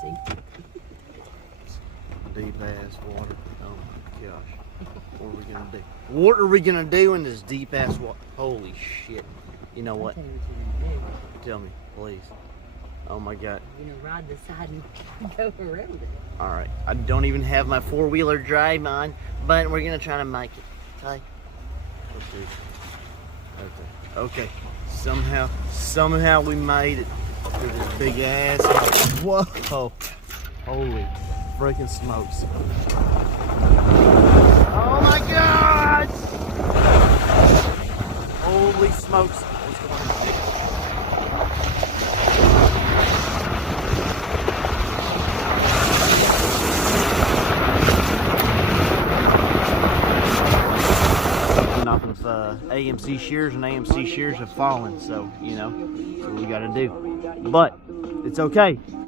See? Deep ass water. Oh my gosh. What are we gonna do? What are we gonna do in this deep ass water? Holy shit. You know what? I'll tell you what you're gonna do. Tell me, please. Oh my god. You're gonna ride the side and go around it. Alright. I don't even have my four-wheeler drive on, but we're gonna try to make it. Okay? Okay. Somehow we made it to this big ass house. Whoa. Holy freaking smokes. Oh my god! Holy smokes. Off of AMC shares, and AMC shares have fallen, so you know, that's what we gotta do. But it's okay.